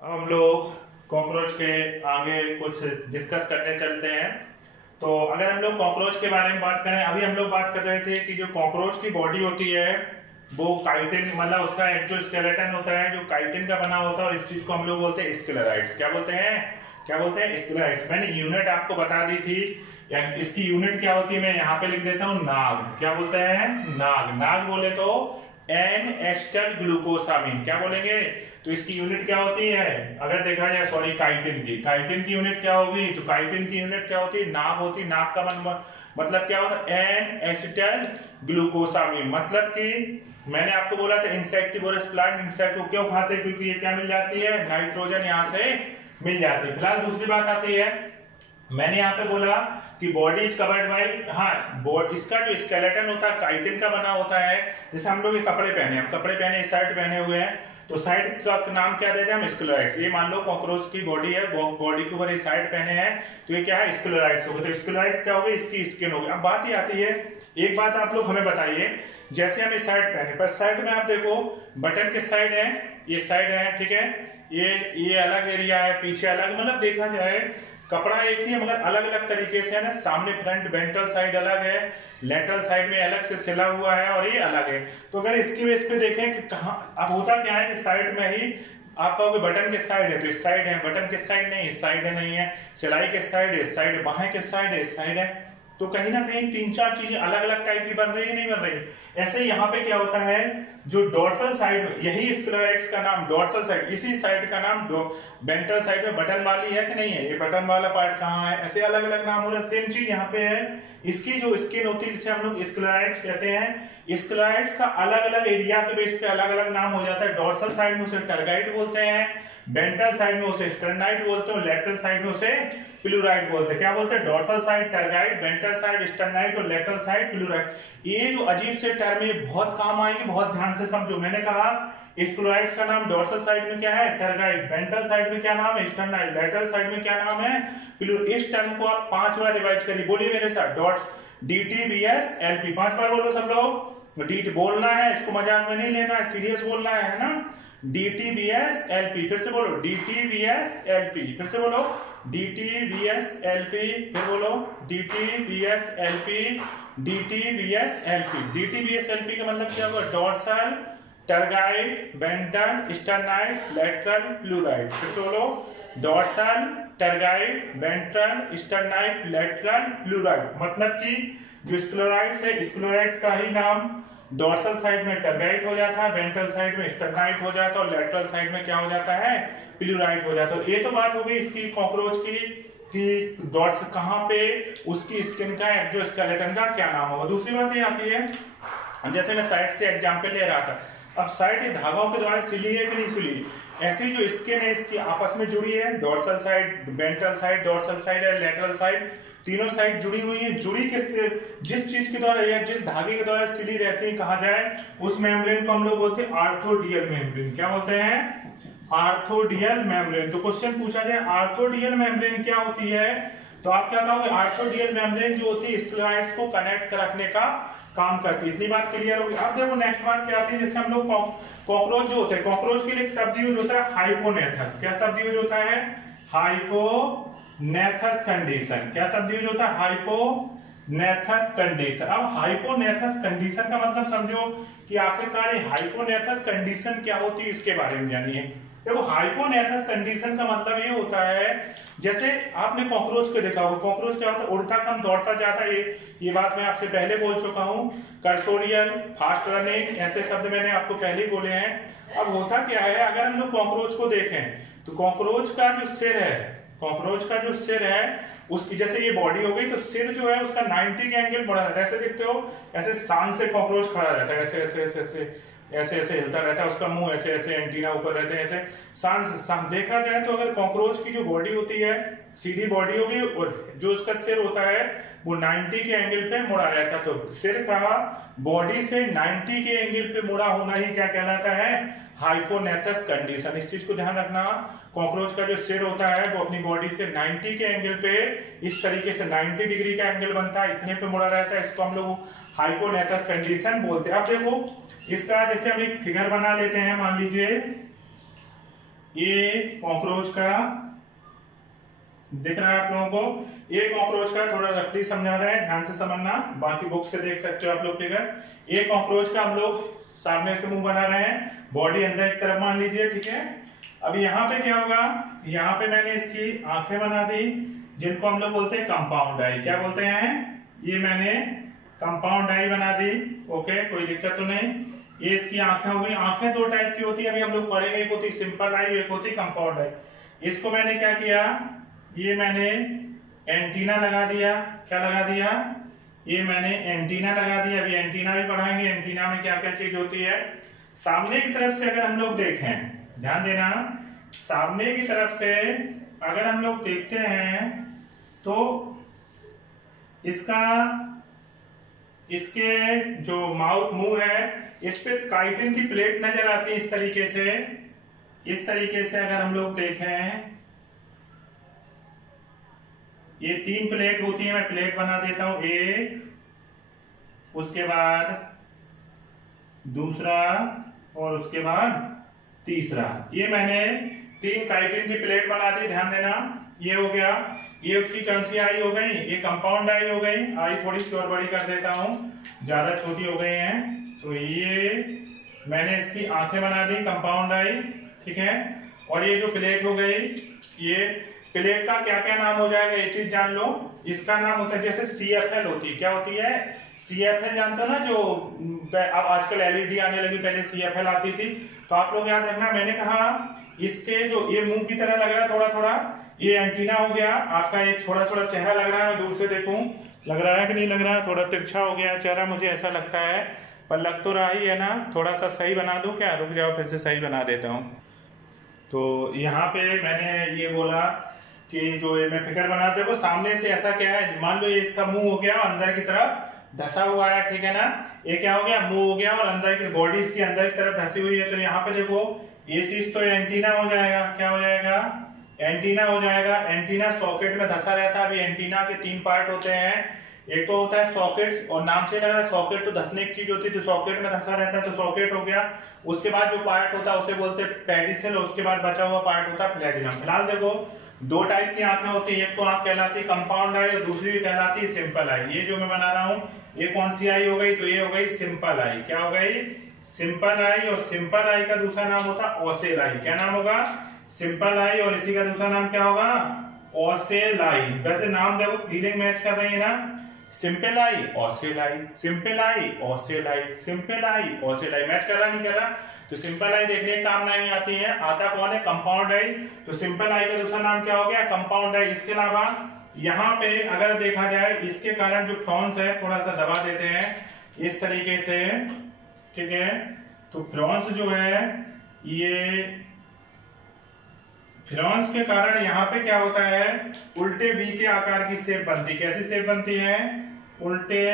अब हम लोग कॉकरोच के आगे कुछ डिस्कस करने चलते हैं। तो अगर हम लोग कॉकरोच के बारे में बात करें, अभी हम लोग बात कर रहे थे कि जो कॉकरोच की बॉडी होती है वो काइटिन, मतलब उसका एक जो स्केलेटन होता है जो काइटिन का बना होता है, और इस चीज को हम लोग बोलते हैं स्क्लेराइड्स। क्या बोलते हैं स्क्लेराइड्स। मैंने यूनिट आपको बता दी थी, इसकी यूनिट क्या होती है मैं यहाँ पे लिख देता हूँ, नाग। क्या बोलते हैं? नाग। नाग बोले तो एन एस्टर ग्लूकोसामिन। क्या बोलेंगे? तो इसकी यूनिट क्या होती है अगर देखा जाए, सॉरी, काइटिन की यूनिट क्या होगी? तो काइटिन की यूनिट क्या होती है? नाग होती। नाग का मतलब क्या होता है? N acetyl glucosamine. मतलब कि मैंने आपको बोला था इंसेक्टिवोरस प्लांट इंसेक्ट को क्यों खाते हैं? क्योंकि ये क्या मिल जाती है? नाइट्रोजन यहाँ से मिल जाती है। फिलहाल दूसरी बात आती है, मैंने यहाँ पे बोला कि बॉडी इज कवर्ड बाई, इसका जो स्केलेटन होता है काइटिन का बना होता है। जैसे हम लोग ये कपड़े पहने, हम कपड़े पहने, शर्ट पहने हुए हैं, तो शर्ट का नाम क्या देते हैं हम? स्क्लेराइड्स। ये मान लो कॉकरोच की बॉडी है, बॉडी के ऊपर ये शर्ट पहने हैं, तो ये क्या है? स्क्लेराइड्स हो गए। तो स्क्लेराइड्स क्या हो गई? इसकी स्किन हो गई। अब बात ही आती है, एक बात आप लोग हमें बताइए, जैसे हम ये शर्ट पहने, पर शर्ट में आप देखो बटन के साइड है, ये साइड है, ठीक है, ये अलग एरिया है, पीछे अलग, मतलब देखा जाए कपड़ा एक ही है मगर अलग अलग तरीके से है ना। सामने फ्रंट वेंट्रल साइड अलग है, लेटरल साइड में अलग से सिला हुआ है, और ये अलग है। तो अगर इसकी बेस पे देखें कि कहाँ, अब होता क्या है कि साइड में ही आप कहोगे बटन के साइड है तो इस साइड है, बटन के साइड नहीं, इस साइड है, नहीं है, सिलाई के साइड है, साइड बाहें के साइड है, इस साइड है। तो कहीं ना कहीं तीन चार चीजें अलग अलग टाइप की बन रही है, नहीं बन रही। ऐसे यहाँ पे क्या होता है, जो डोर्सल साइड में, यही स्क्लेराइड्स का नाम डोर्सल साइड, इसी साइड का नाम वेंट्रल साइड में बटन वाली है कि नहीं है, ये बटन वाला पार्ट कहाँ है, ऐसे अलग अलग नाम हो रहा है। सेम चीज यहाँ पे है, इसकी जो स्किन होती है जिसे हम लोग स्क्लेराइड्स कहते हैं, स्क्लेराइड्स का अलग अलग एरिया के बेस पे अलग अलग नाम हो जाता है। डोर्सल साइड में उसे टर्गाइड बोलते हैं, वेंट्रल साइड में उसे स्टर्नाइट बोलते हैं, लेटरल साइड में उसे प्लूराइड बोलते हैं। क्या बोलते हैं? डोर्सल साइड टर्गाइड, वेंट्रल साइड स्टर्नाइट और लेटरल साइड प्लूराइड। ये जो अजीब से टर्म है बहुत काम आएंगे, बहुत ध्यान से समझो। मैंने कहा स्क्लेराइड्स का नाम डोर्सल साइड में क्या है? टर्गाइड, वेंट्रल साइड में क्या नाम है? स्टर्नाइट, लेटरल साइड में क्या नाम है? प्लूराइड। इस टर्म को आप 5 बार रिवाइज करिए, बोलिए मेरे साथ, DTBS-LP 5 बार बोलो सब लोग। डी बोलना है, इसको मजाक में नहीं लेना है, सीरियस बोलना है ना। DTBS-LP, फिर से बोलो DTBS-LP, फिर से बोलो DTBS-LP, फिर बोलो DTBS-LP, DTBS-LP। DTBS-LP का मतलब क्या होगा? Dorsal, tergite, ventral, sternite, lateral, pleurite. फिर से बोलो dorsal, tergite, ventral, sternite, lateral, pleurite. मतलब कि जो स्क्लेराइड्स है, स्क्लेराइड्स का ही नाम डोर्सल साइड में टर्गाइड हो जाता है, वेंट्रल साइड में स्टर्नाइट हो जाता है, और लेटरल साइड में क्या हो जाता है? प्लूराइड हो जाता है। ये तो बात हो गई इसकी कॉकरोच की कि डॉट्स कहाँ पे, उसकी स्किन का जो स्केलेटन का क्या नाम होगा। दूसरी बात ये आती है, जैसे मैं साइड से एग्जांपल ले रहा था, अब साइड ये धागों के द्वारा सिली है कि नहीं सिली, ऐसी जो स्किन है इसकी आपस में जुड़ी है, dorsal side, ventral side, dorsal side और लेटरल साइड, तीनों साइड जुड़ी हुई है। जुड़ी किसके, जिस चीज के द्वारा या जिस धागे के द्वारा सिली रहती है, कहा जाए उस मेम्ब्रेन को हम लोग बोलते हैं आर्थोडियल मेम्ब्रेन। क्या बोलते हैं? आर्थोडियल मेम्ब्रेन। तो क्वेश्चन पूछा जाए आर्थोडियल मेम्ब्रेन क्या होती है, तो आप क्या कहोगे? आर्थोडियल मेम्ब्रेन जो होती है स्क्लेराइड्स को कनेक्ट रखने का काम करती है। इतनी बात क्लियर होगी। अब देखो नेक्स्ट बात क्या आती है, जैसे हम लोग कॉकरोच जो होते हैं, कॉकरोच के लिए एक शब्द यूज होता है हाइपोनेथस। क्या शब्द यूज होता है? हाइपोनेथस कंडीशन। क्या शब्द यूज होता है? हाइपोनेथस कंडीशन। अब हाइपोनेथस कंडीशन का मतलब समझो कि आखिरकार हाइपोनेथस कंडीशन क्या होती है, इसके बारे में जानिए। देखो हाइपोनेथस कंडीशन का मतलब ये होता है, जैसे आपने कॉकरोच को देखा होगा, कॉकरोच क्या होता है? उड़ता कम दौड़ता ज्यादा। ये बात मैं आपसे पहले बोल चुका हूं। कर्सोडियल, फास्ट रनिंग, ऐसे शब्द मैंने आपको पहले ही बोले हैं। अब होता क्या है, अगर हम लोग कॉकरोच को देखें तो कॉकरोच का जो सिर है, कॉकरोच का जो सिर है उसकी, जैसे ये बॉडी हो गई तो सिर जो है उसका 90 के एंगल मुड़ा रहता है। ऐसे देखते हो, ऐसे शान से कॉकरोच खड़ा रहता है, ऐसे ऐसे ऐसे ऐसे ऐसे ऐसे हिलता रहता है, उसका मुंह ऐसे ऐसे, एंटीना ऊपर रहते हैं, ऐसे शान देखा जाए तो अगर कॉकरोच की जो बॉडी होती है सीधी बॉडी होगी, और जो उसका सिर होता है वो 90 के एंगल पे मुड़ा रहता है। तो सिर का बॉडी से 90 के एंगल पे मुड़ा होना ही क्या कहलाता है? हाइपोनेथस कंडीशन। इस चीज को ध्यान रखना, कॉकरोच का जो सिर होता है वो अपनी बॉडी से 90 के एंगल पे, इस तरीके से 90 डिग्री का एंगल बनता है, इतने पे मुड़ा रहता है, इसको हम लोग हाइपोनेथस कंडीशन बोलते हैं। अब देखो इसका जैसे हम एक फिगर बना लेते हैं, मान लीजिए ये कॉकरोच का दिख रहा है आप लोगों को, ये कॉकरोच का थोड़ा रफली समझा रहे हैं, ध्यान से समझना, बाकी बुक से देख सकते हो आप लोग फिगर। ये कॉकरोच का हम लोग सामने से मुंह बना रहे हैं, बॉडी अंदर एक तरफ मान लीजिए, ठीक है। अब यहाँ पे क्या होगा, यहाँ पे मैंने इसकी आंखें बना दी, जिनको हम लोग बोलते हैं कंपाउंड आई। क्या बोलते हैं, ये मैंने कंपाउंड आई बना दी, ओके, कोई दिक्कत तो नहीं। ये इसकी आंखें हो गई। आंखें दो टाइप की होती है, अभी हम लोग पढ़ेंगे, एक होती सिंपल आई, एक होती कंपाउंड आई। इसको मैंने क्या किया, ये मैंने एंटीना लगा दिया। क्या लगा दिया, ये मैंने एंटीना लगा दिया। अभी एंटीना भी पढ़ाएंगे, एंटीना में क्या क्या चीज होती है। सामने की तरफ से अगर हम लोग देखें, ध्यान देना, सामने की तरफ से अगर हम लोग देखते हैं तो इसके जो माउथ मुंह है, इस पे काइटिन की प्लेट नजर आती है इस तरीके से। इस तरीके से अगर हम लोग देखें, ये 3 प्लेट होती है, मैं प्लेट बना देता हूं, एक, उसके बाद दूसरा और उसके बाद तीसरा। ये मैंने 3 काइटिन की प्लेट बना दी, ध्यान देना। ये हो गया, ये उसकी कौन सी आई हो गई, ये कंपाउंड आई हो गई। आई थोड़ी सी और बड़ी कर देता हूं, ज्यादा छोटी हो गई हैं। तो ये मैंने इसकी आंखें बना दी, कंपाउंड आई, ठीक है। और ये जो प्लेट हो गई, ये प्लेट का क्या क्या नाम हो जाएगा, ये चीज जान लो। इसका नाम होता है, जैसे CFL होती है, क्या होती है, CFL जानते हो ना, जो अब आजकल LED आने लगी, पहले CFL आती थी। तो आप लोग याद रखना, मैंने कहा इसके जो ये मुंह की तरह लग रहा है थोड़ा थोड़ा, ये एंटीना हो गया आपका। ये थोड़ा थोड़ा चेहरा लग रहा है, मैं दूर से देखूं, लग रहा है कि नहीं लग रहा है, थोड़ा तिरछा हो गया चेहरा, मुझे ऐसा लगता है, पर लग तो रहा ही है ना। थोड़ा सा सही बना दूं क्या, रुक जाओ, फिर से सही बना देता हूं। तो यहाँ पे मैंने ये बोला कि जो ये मैं फिगर बना, देखो सामने से ऐसा क्या है, मान लो ये इसका मुंह हो गया और अंदर की तरफ धसा हुआ है, ठीक है ना। ये क्या हो गया, मुंह हो गया और अंदर की बॉडी इसकी अंदर की तरफ धसी हुई है। तो यहाँ पे देखो, ये चीज तो एंटीना हो जाएगा। क्या हो जाएगा, एंटीना हो जाएगा। एंटीना सॉकेट में धसा रहता है। अभी एंटीना के 3 पार्ट होते हैं, एक तो होता है सॉकेट, और नाम से लग रहा है सॉकेट तो धसने की चीज होती है, तो सॉकेट में धसा रहता है, तो सॉकेट हो गया। उसके बाद जो पार्ट होता है उसे बोलते हैं पेडिसल, उसके बाद बचा हुआ पार्ट होता है फ्लैजिलम। फिलहाल देखो 2 टाइप की आंखें होती है, एक तो आंख कहलाती है कंपाउंड आई और दूसरी भी कहलाती है सिंपल आई। ये जो मैं बना रहा हूँ, ये कौन सी आई हो गई, तो ये हो गई सिंपल आई। क्या हो गई, सिंपल आई। और सिंपल आई का दूसरा नाम होता है ओसेल आई। क्या नाम होगा, सिंपल आई, और इसी का दूसरा नाम क्या होगा, ओसेल आई। वैसे नाम देखो फीलिंग मैच कर रही है ना, simple eye, ocelli eye, simple eye, ocelli eye, simple eye, ocelli eye, match कर रहा नहीं कर रहा। तो सिंपल आई देखने काम नहीं आती है, आता कौन है, कंपाउंड आई। तो सिंपल आई का दूसरा नाम क्या हो गया, कंपाउंड आई। इसके अलावा यहाँ पे अगर देखा जाए, इसके कारण जो फ्रॉन्स है थोड़ा सा दबा देते हैं इस तरीके से, ठीक है। तो फ्रॉन्स जो है, ये फ्रॉन्स के कारण यहाँ पे क्या होता है, उल्टे वी के आकार की शेप बनती है। कैसी शेप बनती है, उल्टे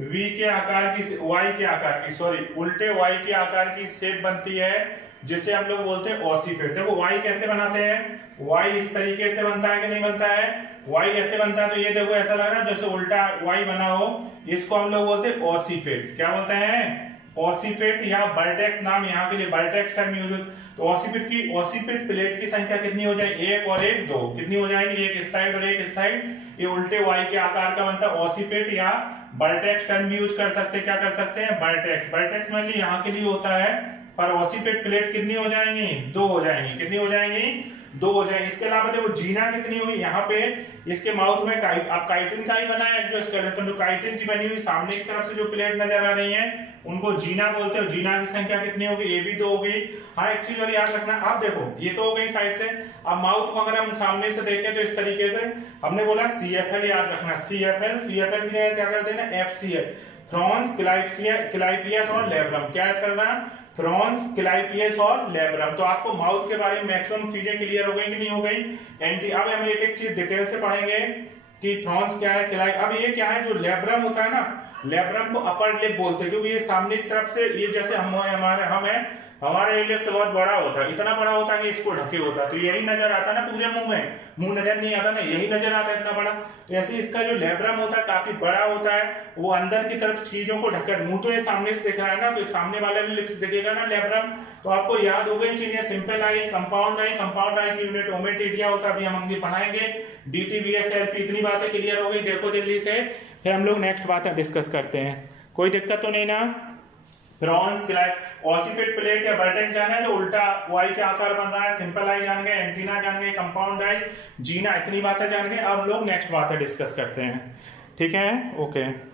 वी के आकार की, वाई के आकार की, सॉरी, उल्टे वाई के आकार की शेप बनती है, जिसे हम लोग बोलते हैं ओसिफेट। देखो वाई कैसे बनाते हैं, वाई इस तरीके से बनता है कि नहीं बनता है, वाई ऐसे बनता है। तो ये देखो ऐसा लग रहा है जैसे उल्टा वाई बना हो, इसको हम लोग बोलते हैं ओसिफेट। क्या बोलते हैं, ओसिफेट, या बर्टेक्स नाम यहाँ के लिए बर्टेक्स टर्म यूज। तो ओसिफेट प्लेट की संख्या कितनी हो जाएगी, 1 और 1 2, कितनी हो जाएगी, एक इस साइड और एक इस साइड। ये उल्टे वाई के आकार का बनता है ओसिफेट, या बर्टेक्स टर्म यूज कर सकते हैं। क्या कर सकते हैं, बर्टेक्स। बर्टेक्स मतलब यहाँ के लिए होता है, पर ओसिफेट प्लेट कितनी हो जाएंगी, 2 हो जाएंगी। कितनी हो जाएंगी, 2 हो जाएंगी। इसके अलावा देखो जीना कितनी हुई, यहाँ पे इसके माउथ में आप काइटिन का ही बना है जो स्केलेटन, जो काइटिन की बनी हुई सामने की तरफ से जो प्लेट नजर आ रही है उनको जीना बोलते हैं। जीना की संख्या कितनी होगी, ये भी 2 हो गई। हाँ, एक चीज और याद रखना, आप देखो ये तो हो गई साइड से। अब माउथ को अगर हम सामने से देखें तो इस तरीके से, हमने बोला CFL याद रखना, CFL की जगह क्या कर देना, FCL, फ्रॉन्स, क्लाइपियस और लेब्रम। क्या याद करना, फ्रॉन्स, क्लाइपियस और लेब्रम। तो आपको माउथ के बारे में मैक्सिमम चीजें क्लियर हो गई कि नहीं हो गई। अब हम एक एक चीज डिटेल से पढ़ेंगे कि फ्रॉन्स क्या है, अब ये क्या है, जो लेब्रम होता है ना, लेब्रम को अपर लिप बोलते हैं, क्योंकि ये सामने की तरफ से, ये जैसे हम है, हमारा एलियस तो बहुत बड़ा होता है, इतना बड़ा होता है कि इसको ढके होता है, तो यही नजर आता है ना पूरे मुंह में, मुंह नजर नहीं आता ना, यही नजर आता है इतना बड़ा। तो ऐसे इसका जो लेब्रम होता है काफी बड़ा होता है, वो अंदर की तरफ चीजों को ढककर, मुंह तो ये सामने से दिख रहा है ना, तो सामने वाला लिप्स दिखेगा ना लेब्रम। तो आपको याद हो गई चीजें, simple eye, compound eye, compound eye की यूनिट ओमेटिडिया होता है, अभी हम आगे पढ़ाएंगे। DTBSLP, इतनी बातें क्लियर हो गई, देखो जल्दी से, फिर हम लोग नेक्स्ट बातें डिस्कस करते हैं। कोई दिक्कत तो नहीं ना? प्रॉन्स ऑसिपिड प्लेट या वर्टेक्स जाना है, जो उल्टा वाई के आकार बन रहा है, सिंपल आई जान गए, एंटीना जान गए, कंपाउंड आई, जीना, इतनी बातें जान गए। अब लोग नेक्स्ट बातें डिस्कस करते हैं, ठीक है, ओके।